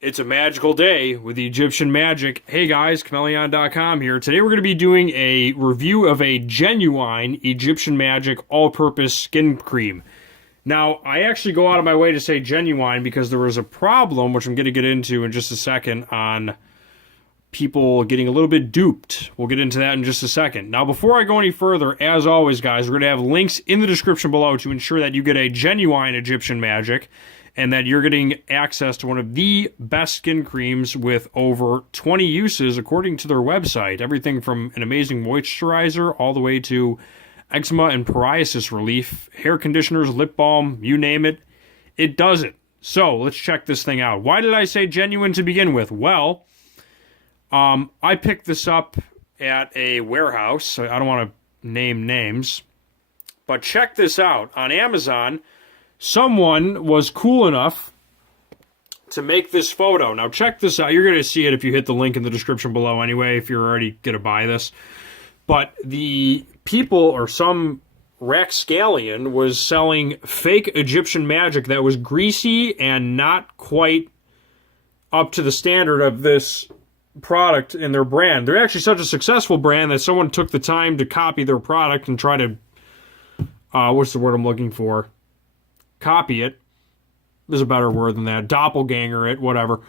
It's a magical day with the Egyptian magic. Hey guys, Chmelaeon.com here. Today we're going to be doing a review of a genuine Egyptian magic all-purpose skin cream. Now, I actually go out of my way to say genuine because there was a problem, which I'm going to get into in just a second, on people getting a little bit duped. We'll get into that in just a second. Now, before I go any further, as always, guys, we're going to have links in the description below to ensure that you get a genuine Egyptian magic and that you're getting access to one of the best skin creams with over 20 uses according to their website. Everything from an amazing moisturizer all the way to eczema and psoriasis relief, hair conditioners, lip balm, you name it, it does it. So let's check this thing out. Why did I say genuine to begin with? Well, I picked this up at a warehouse. I don't want to name names, but check this out. On Amazon, someone was cool enough to make this photo. Now check this out. You're going to see it if you hit the link in the description below anyway, if you're already going to buy this. But the people, or some Chmelaeon, was selling fake Egyptian magic that was greasy and not quite up to the standard of this product in their brand. They're actually such a successful brand that someone took the time to copy their product and try to, what's the word I'm looking for? Copy it. There's a better word than that. Doppelganger it, whatever.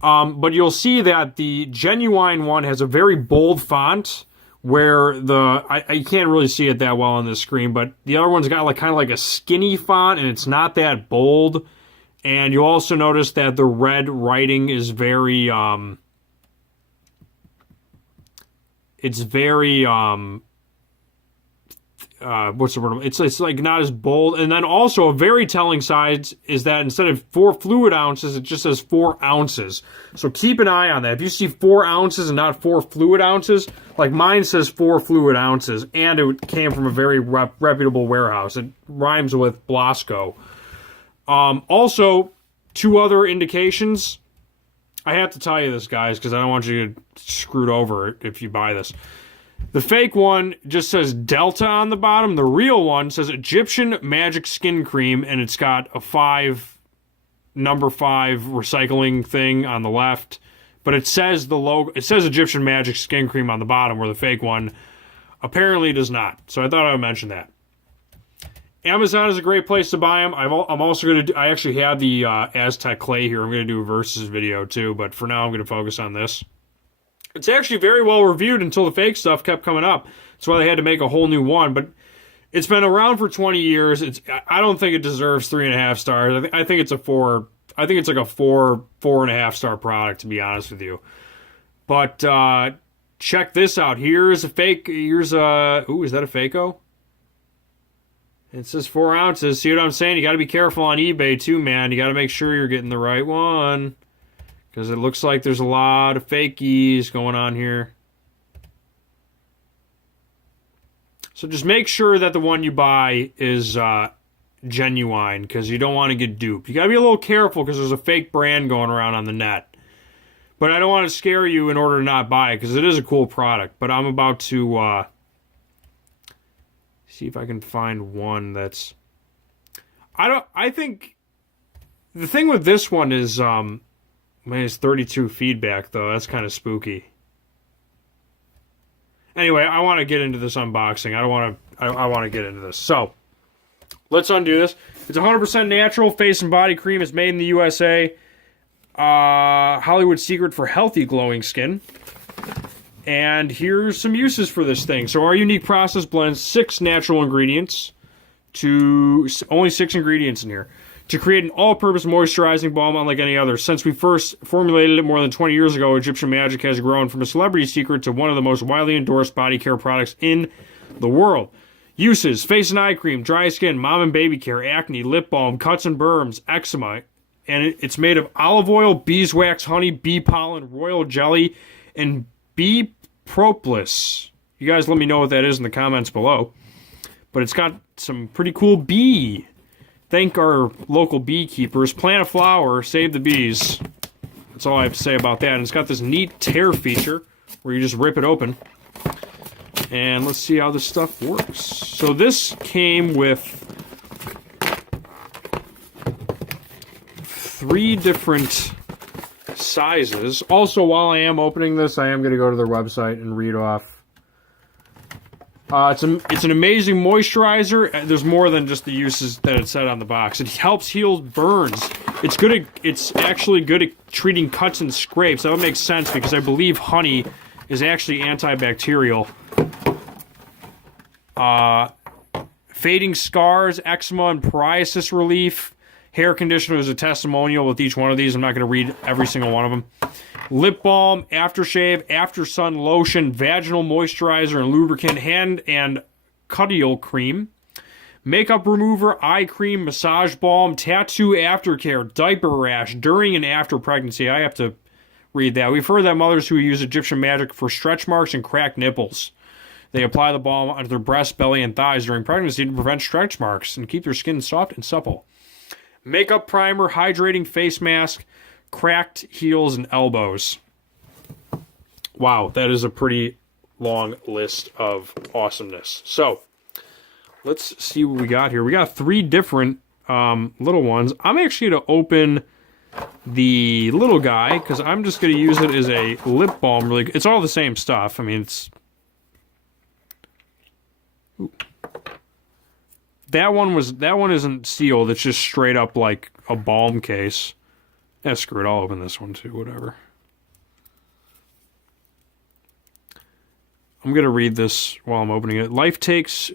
But you'll see that the genuine one has a very bold font where I can't really see it that well on this screen, but the other one's got kind of like a skinny font and it's not that bold. And you'll also notice that the red writing is very, it's very, what's the word? It's like not as bold. And then also a very telling side is that instead of 4 fluid ounces, it just says 4 ounces. So keep an eye on that. If you see 4 ounces and not 4 fluid ounces, like mine says 4 fluid ounces, and it came from a very reputable warehouse. It rhymes with Blasco. Also, 2 other indications. I have to tell you this, guys, because I don't want you to get screwed over if you buy this. The fake one just says Delta on the bottom. The real one says Egyptian Magic Skin Cream, and it's got a number 5 recycling thing on the left. But it says the logo. It says Egyptian Magic Skin Cream on the bottom, where the fake one apparently does not. So I thought I would mention that. Amazon is a great place to buy them. I'm also going to. I actually have the Aztec clay here. I'm going to do a versus video too, but for now I'm going to focus on this. It's actually very well reviewed until the fake stuff kept coming up. That's why they had to make a whole new one. But it's been around for 20 years. I don't think it deserves 3.5 stars. I think it's a 4. I think it's like a 4.5 star product, to be honest with you. But check this out. Here's a fake. Here's a. Ooh, is that a Fako? It says 4 ounces. See what I'm saying? You got to be careful on eBay too, man. You got to make sure you're getting the right one, because it looks like there's a lot of fakies going on here. So just make sure that the one you buy is genuine, because you don't want to get duped. You got to be a little careful because there's a fake brand going around on the net. But I don't want to scare you in order to not buy it, because it is a cool product. But I'm about to see if I can find one that's... I think the thing with this one is... Man, it's 32 feedback, though. That's kind of spooky. Anyway, I want to get into this unboxing. I want to get into this. So, let's undo this. It's 100% natural face and body cream. It's made in the USA. Hollywood secret for healthy glowing skin. And here's some uses for this thing. So, our unique process blends 6 natural ingredients to... Only 6 ingredients in here. To create an all-purpose moisturizing balm unlike any other. Since we first formulated it more than 20 years ago, Egyptian Magic has grown from a celebrity secret to one of the most widely endorsed body care products in the world. Uses: face and eye cream, dry skin, mom and baby care, acne, lip balm, cuts and burns, eczema. And it's made of olive oil, beeswax, honey, bee pollen, royal jelly, and bee propolis. You guys let me know what that is in the comments below. But it's got some pretty cool bee. Thank our local beekeepers. Plant a flower, save the bees. That's all I have to say about that. And it's got this neat tear feature where you just rip it open. And let's see how this stuff works. So this came with 3 different sizes. Also, while I am opening this, I am going to go to their website and read off. It's an amazing moisturizer. There's more than just the uses that it said on the box. It helps heal burns. It's actually good at treating cuts and scrapes. That would make sense because I believe honey is actually antibacterial. Fading scars, eczema, and psoriasis relief. Hair conditioner is a testimonial with each one of these. I'm not going to read every single one of them. Lip balm, aftershave, after sun lotion, vaginal moisturizer and lubricant, hand and cuticle cream, makeup remover, eye cream, massage balm, tattoo aftercare, diaper rash during and after pregnancy. I have to read that. We've heard that mothers who use Egyptian magic for stretch marks and cracked nipples. They apply the balm onto their breast, belly, and thighs during pregnancy to prevent stretch marks and keep their skin soft and supple. Makeup primer, hydrating face mask, cracked heels and elbows. Wow, that is a pretty long list of awesomeness. So, let's see what we got here. We got 3 different little ones. I'm actually going to open the little guy because I'm just going to use it as a lip balm. Really, it's all the same stuff. I mean, it's... Ooh. That one isn't sealed. It's just straight up like a balm case. Yeah, screw it. I'll open this one too. Whatever. I'm gonna read this while I'm opening it. Life takes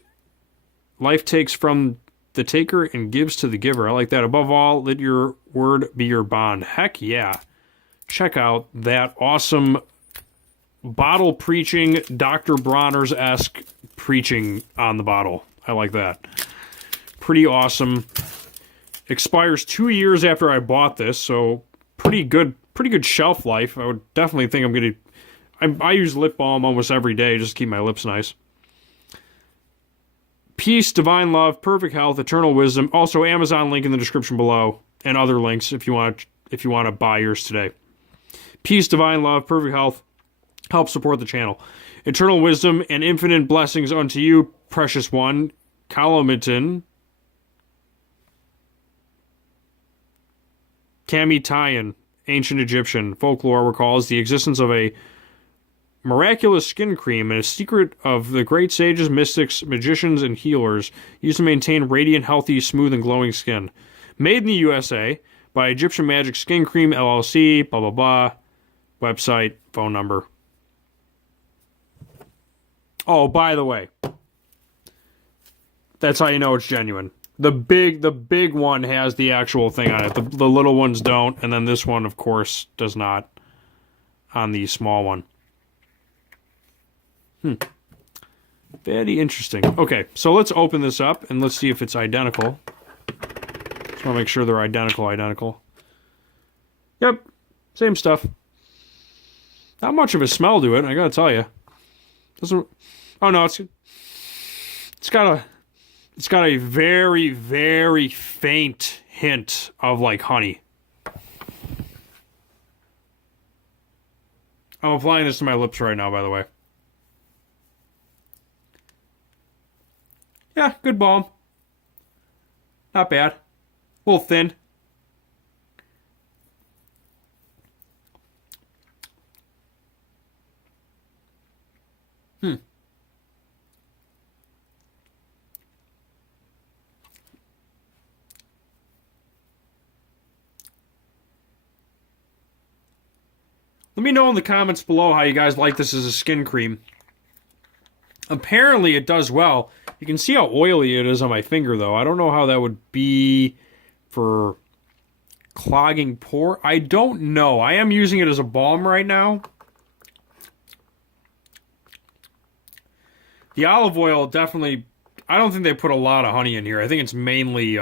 from the taker and gives to the giver. I like that. Above all, let your word be your bond. Heck yeah! Check out that awesome bottle preaching, Dr. Bronner's-esque preaching on the bottle. I like that. Pretty awesome. Expires 2 years after I bought this, so pretty good shelf life. I would definitely think I'm gonna... I use lip balm almost every day just to keep my lips nice. Peace, divine love, perfect health, eternal wisdom. Also, Amazon link in the description below, and other links if you want to buy yours today. Peace, divine love, perfect health. Help support the channel. Eternal wisdom and infinite blessings unto you, precious one. Chmelaeon. Chmelaeon, ancient Egyptian folklore recalls the existence of a miraculous skin cream and a secret of the great sages, mystics, magicians, and healers used to maintain radiant, healthy, smooth, and glowing skin. Made in the USA by Egyptian Magic Skin Cream LLC, blah, blah, blah. Website, phone number. Oh, by the way, that's how you know it's genuine. The big one has the actual thing on it. The little ones don't, and then this one, of course, does not on the small one. Very interesting. Okay, so let's open this up, and let's see if it's identical. Just want to make sure they're identical. Yep, same stuff. Not much of a smell to it, I gotta tell you. Doesn't... Oh, no, it's got a very, very faint hint of, like, honey. I'm applying this to my lips right now, by the way. Yeah, good balm. Not bad. A little thin. Let me know in the comments below how you guys like this as a skin cream. Apparently it does well. You can see how oily it is on my finger, though. I don't know how that would be for clogging pore. I don't know. I am using it as a balm right now. The olive oil definitely... I don't think they put a lot of honey in here. I think it's mainly...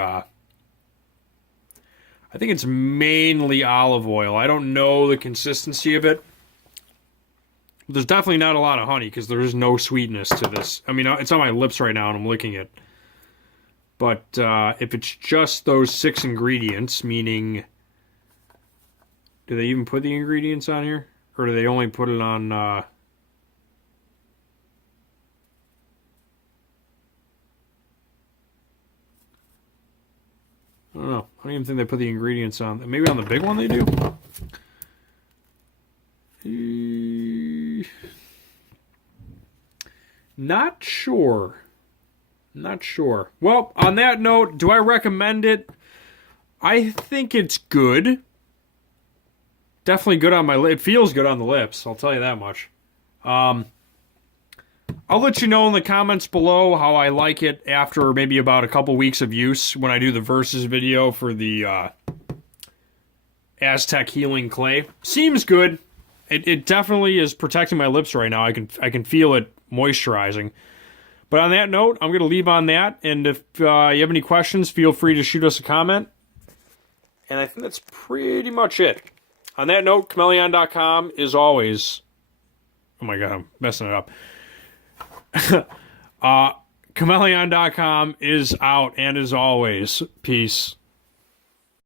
olive oil. I don't know the consistency of it. There's definitely not a lot of honey because there is no sweetness to this. I mean, it's on my lips right now and I'm licking it. But if it's just those 6 ingredients, meaning... Do they even put the ingredients on here? Or do they only put it on... I don't know. I don't even think they put the ingredients on. Maybe on the big one they do? Not sure. Not sure. Well, on that note, do I recommend it? I think it's good. Definitely good on my lip. It feels good on the lips, I'll tell you that much. I'll let you know in the comments below how I like it after maybe about a couple weeks of use when I do the versus video for the Aztec Healing Clay. Seems good. It definitely is protecting my lips right now. I can feel it moisturizing. But on that note, I'm going to leave on that. And if you have any questions, feel free to shoot us a comment. And I think that's pretty much it. On that note, Chmelaeon.com is always... Oh my god, I'm messing it up. Chmelaeon.com is out, and as always, peace.